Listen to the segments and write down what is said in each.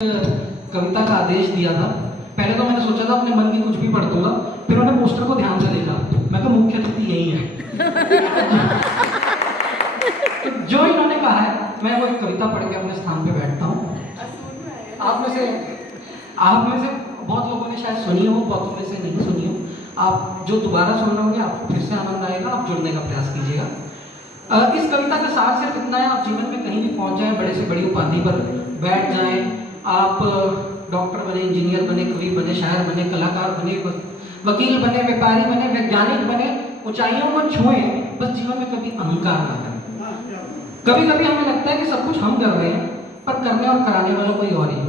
कविता का आदेश दिया था। पहले तो मैंने सोचा था अपने मन की कुछ भी पढ़ दूंगा, फिर मैंने पोस्टर को ध्यान से देखा, मैं तो मुख्य अतिथि यही है। तो जो इन्होंने कहा है मैं वो एक कविता पढ़ के अपने स्थान पे बैठता हूँ। आप में से बहुत लोगों ने शायद सुनी हो, बहुतों में से नहीं सुनी हो। आप जो दोबारा सुन रहे होंगे आपको फिर से आनंद आएगा, आप जुड़ने का प्रयास कीजिएगा। इस कविता का सार सिर्फ इतना है, आप जीवन में कहीं भी पहुंच जाएं, बड़े से बड़ी उपाधि पर बैठ जाएं, आप डॉक्टर बने, इंजीनियर बने, कवि बने, शायर बने, कलाकार बने, वकील बने, व्यापारी बने, वैज्ञानिक बने, ऊंचाइयों को छुएं, बस जीवन में कभी अहंकार ना करें। कभी कभी हमें लगता है कि सब कुछ हम कर रहे हैं, पर करने और कराने वाला कोई और ही है।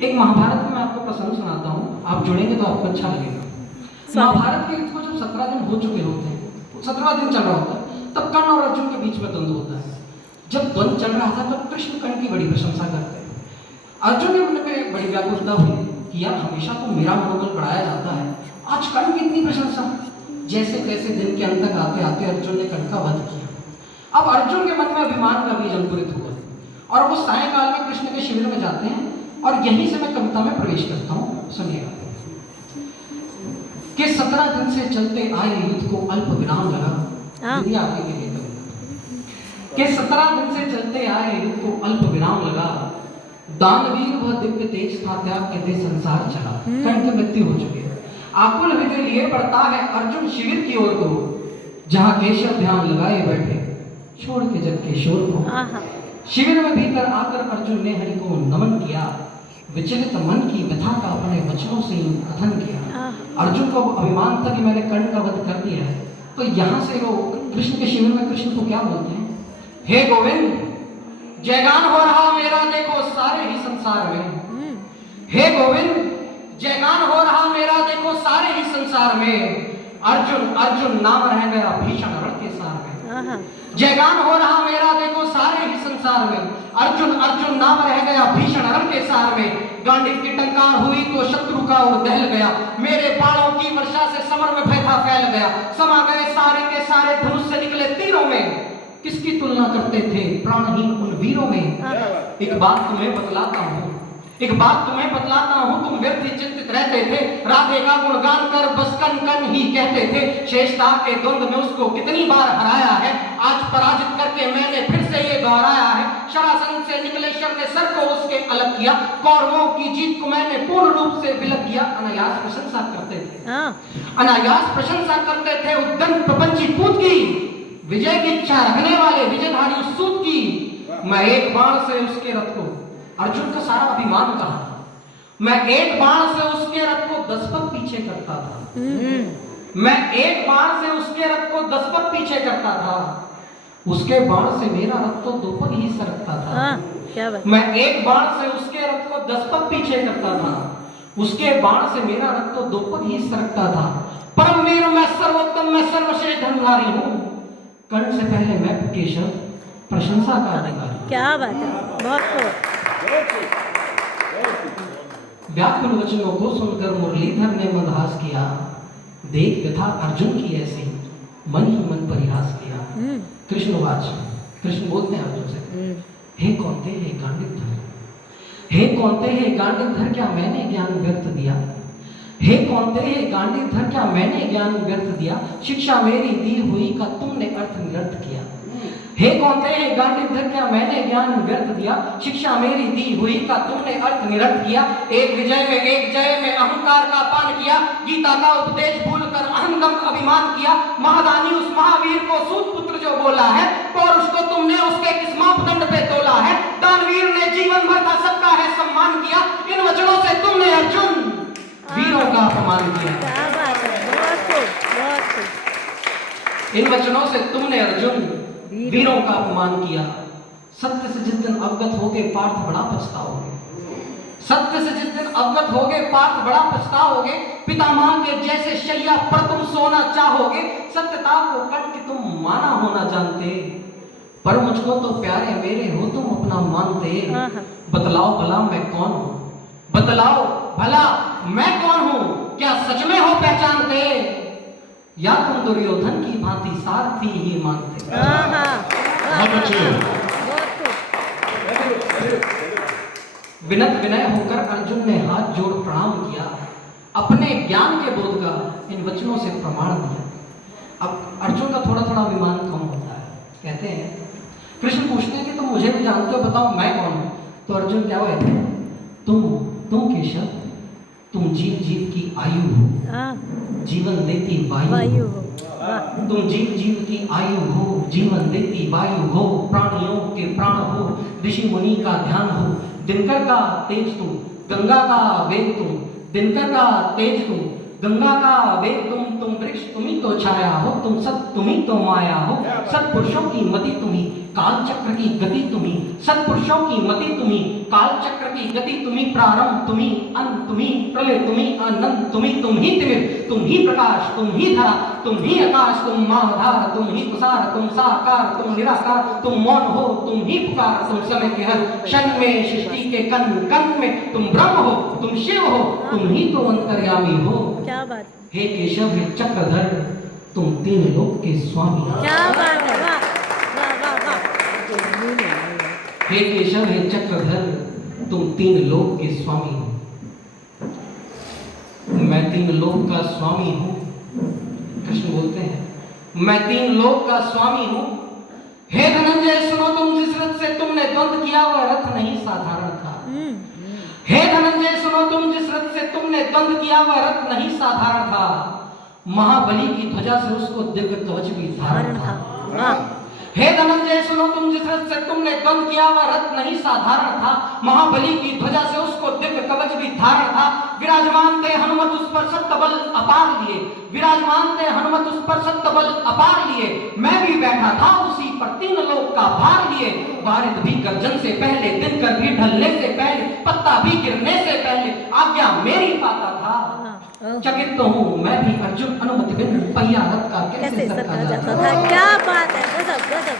एक महाभारत में मैं आपको प्रसंग सुनाता हूँ, आप जुड़ेंगे तो आपको अच्छा लगेगा। महाभारत के युद्ध को जब 17 दिन हो चुके होते हैं, 17वां दिन चल रहा होता है, तब कर्ण और अर्जुन के बीच में द्वंद्व होता है। जब द्वंद्व चल रहा था तब कृष्ण कर्ण की बड़ी प्रशंसा करते हैं। अर्जुन के मन में बड़ी व्याकुलता हुई कि यार हमेशा तो मेरा मनोबल बढ़ाया जाता है, आज कर्ण की इतनी प्रशंसा। जैसे तैसे दिन के अंत तक आते आते अर्जुन ने कर्ण का वध किया। अब अर्जुन के मन में अभिमान का बीज अंकुरित हुआ और वो सायंकाल में कृष्ण के शिविर में जाते हैं, और यहीं से मैं कविता में प्रवेश करता हूँ। सुनिएगा कि 17 दिन से चलते आए युद्ध को अल्प विराम लगा। यदि आपके लिए कि 17 दिन से चलते आए युद्ध को अल्प विराम लगा, दानवीर वह दिव्य तेज था, त्याग के दे संसार चला। कर्ण की मृत्यु हो चुकी है। आकुल हृदय लिए बढ़ता है अर्जुन शिविर की ओर को, जहां केशव ध्यान लगाए बैठे छोड़ के जग के शोर को। शिविर में भीतर आकर अर्जुन ने हरि को नमन किया, विचलित मन की व्यथा का अपने वचनों से कथन किया। अर्जुन को अभिमान था कि मैंने कर्ण का वध कर दिया है। तो यहाँ से वो कृष्ण के शिविर में कृष्ण को क्या बोलते हैं, हे गोविंद जयगान हो रहा मेरा देखो सारे ही संसार में। हे गोविंद जयगान हो रहा मेरा देखो सारे ही संसार में। अर्जुन अर्जुन नाम रह गया भीषण रण के सार में। जयगान हो रहा मेरा देखो सारे ही संसार में। अर्जुन अर्जुन नाम रह गया भीषण रण के सार में। गांडीव की टंकार हुई तो शत्रु का और दहल गया, मेरे बाणों की वर्षा से समर में भय था फैल गया। समा गए सारे के सारे धनुष से निकले तीरों में, किसकी तुलना करते थे प्राणहीन उन वीरों में। एक बात तुम्हें बतलाता हूँ, एक बात तुम्हें बतलाता हूँ, तुम व्यर्थ ही चिंतित रहते थे, राधे का गुणगान कर बस कन कन ही कहते थे। शेषनाग के द्वंद्व में उसको कितनी बार हराया है, आज पराजित करके मैंने फिर से ये दोहराया है। शरासन से निकले शर ने सर को उसके अलग किया, कौरवों की जीत को मैंने पूर्ण रूप से विलग किया। अनायास प्रशंसा करते थे, अनायास प्रशंसा करते थे उद्दंड प्रपंची पूत की, विजय की इच्छा रखने वाले विजयधारी उस सूत की। मैं एक बाण से उसके रथ को, अर्जुन का सारा अभिमान कहा था, मैं एक बाण से उसके रथ को 10 पग पीछे करता था। मैं एक बाण से उसके रथ को 10 पग पीछे करता था, उसके बाण से मेरा रथ तो 2 पग ही सरकता था। क्या बात? मैं एक बाण से उसके रथ को 10 पग पीछे करता था, उसके बाण से मेरा रथ तो 2 पग ही सरकता था। परम वीर मैं सर्वोत्तम मैं सर्वश्रेष्ठ धनुधारी हूँ, कर्ण से पहले मैं केशव प्रशंसा का अधिकारी। क्या बात है, बहुत व्याकुल वचनों को सुनकर मुरलीधर ने मंदहास किया, देख व्यथा अर्जुन की ऐसी मन ही मन परिहास किया। कृष्णवाच, कृष्ण बोलते हैं अर्जुन से, हे कौन्तेय हे गांडीवधर, हे कौन्तेय हे गांडीवधर क्या मैंने ज्ञान व्यर्थ दिया। हे कौन्तेय हे गांडीवधर क्या मैंने ज्ञान व्यर्थ दिया, शिक्षा मेरी दी हुई का तुमने अर्थ निरर्थ किया। हे कौन्तेय हे गांडीवधर क्या मैंने ज्ञान व्यर्थ दिया, शिक्षा मेरी दी हुई का तुमने अर्थ निरर्थ किया। एक विजय में एक जय में अहंकार का पान किया, गीता का उपदेश भूलकर अहंगम अभिमान किया। महादानी उस महावीर को सूत पुत्र जो बोला है, पौरुष को तुमने उसके किस मापदंड पे तोला है। दानवीर ने जीवन भर का सबका है सम्मान किया, इन वचनों से तुमने अर्जुन वीरों का अपमान किया। क्या बात है, बहुत खूब। इन वचनों से तुमने अर्जुन वीरों का अपमान किया। सत्य से जिस दिन अवगत होगे पार्थ बड़ा पछताओगे। सत्य से जिस दिन अवगत होगे पार्थ बड़ा पछताओगे। पितामह के जैसे शैया पर तुम सोना चाहोगे, सत्यता को कर्ण की तुम माना होना जानते, पर मुझको तो प्यारे मेरे हो तुम अपना मानते। बतलाओ भला मैं कौन हूँ, बतलाओ भला मैं कौन हूँ, क्या सच में हो पहचानते, या तुम दुर्योधन की भांति सारथी ही मानते। बहुत अच्छे। विनत विनय होकर अर्जुन ने हाथ जोड़ प्रणाम किया, अपने ज्ञान के बोध का इन वचनों से प्रमाण दिया। अब अर्जुन का थोड़ा थोड़ा अभिमान कम होता है। कहते हैं, कृष्ण पूछते हैं कि तुम मुझे भी जानते हो, बताओ मैं कौन हूं? तो अर्जुन क्या कहते हैं, तुम केशव, तुम जीव जीव की आयु हो, जीवन देती वायु हो। तुम जीव जीव की आयु हो, जीवन देती वायु हो, प्राणियों के प्राण हो, ऋषि मुनि का ध्यान हो, दिनकर का तेज तुम, गंगा का वेग तुम, दिनकर का तेज तुम, गंगा का वेग तुम वृक्ष तुम ही तो छाया हो, तुम सत तुम ही तो माया हो, सत्पुरुषों की मति तुम्ही, काल चक्र की गति तुम्ही, सत्पुरुषों की मति तुम्ही, काल चक्र की गति तुम्ही, प्रारंभ तुम्ही, अंत तुम्ही, प्रलय तुम्ही, अनंत तुम्ही, तुम ही तिमिर, तुम ही प्रकाश, तुम ही धरा, तुम ही आकाश, तुम महाधार, तुम ही तुषार, तुम साकार, तुम निराकार, तुम मौन हो, तुम ही पुकार, तुम समय के हर क्षण में, सृष्टि के कण कण में, तुम ब्रह्म हो, तुम शिव हो, तुम ही तो अंतर्यामी हो। क्या बात, हे केशव हे चक्रधर, तुम तीन लोक के स्वामी। क्या बात है, वाह वाह वाह वाह। हे केशव हे चक्रधर, तुम तीन लोक के स्वामी हो। मैं तीन लोक का स्वामी हूं। कृष्ण बोलते हैं, मैं तीन लोक का स्वामी हूं। हे धनंजय सुनो, तुम जिस रथ से तुमने द्वंद किया वह रथ नहीं साधारण था। हे धनंजय सुनो, तुम जिस रथ से तुमने द्वंद किया वह रथ नहीं साधारण था। महाबली की ध्वजा से उसको दिव्य कवच भी धारण था। हे धनंजय सुनो, तुम जिस रथ से तुमने द्वंद किया वह रथ नहीं साधारण था। महाबली की ध्वजा से उसको दिव्य कवच भी धारण था। विराजमान थे हनुमत उस पर सत्य बल अपार लिए, विराजमान थे हनुमत उस पर सत्य बल अपार लिए। मैं भी बैठा था उसी पर तीन लोक का भार लिए। बारिश भी गर्जन से पहले, दिनकर भी ढलने से पहले, पत्ता भी गिरने से पहले आज्ञा मेरी पाता था। चकित तो हूँ मैं भी अर्जुन, अनुमति बिन पहिया रथ का कैसे सरका जाता था। क्या बात है, गजब गजब।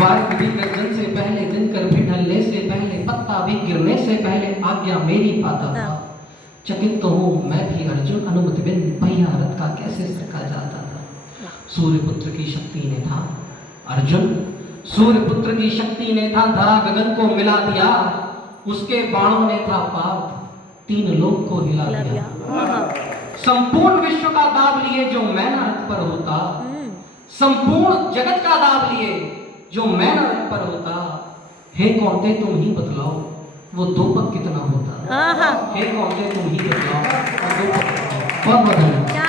बारिश भी गर्जन से पहले, दिनकर भी ढलने से पहले, पत्ता भी गिरने से पहले आज्ञा मेरी पाता था। चकित तो हूँ मैं भी अर्जुन, अनुमति बिन पहिया रथ का कैसे सरका जाता था। सूर्यपुत्र की शक्ति ने था अर्जुन, सूर्यपुत्र की शक्ति ने था धरा गगन को मिला दिया। उसके बाणों ने था पार्थ, तीन लोक को हिला दिया। संपूर्ण विश्व का दाब लिए जो मैं रथ पर होता, संपूर्ण जगत का दाब लिए जो मैं रथ पर होता। हे कौंते तुम ही बतलाओ वो दो पद कितना होता। हे कौंते तुम ही बतलाओ वो दो पद। बहुत बहुत धन्यवाद।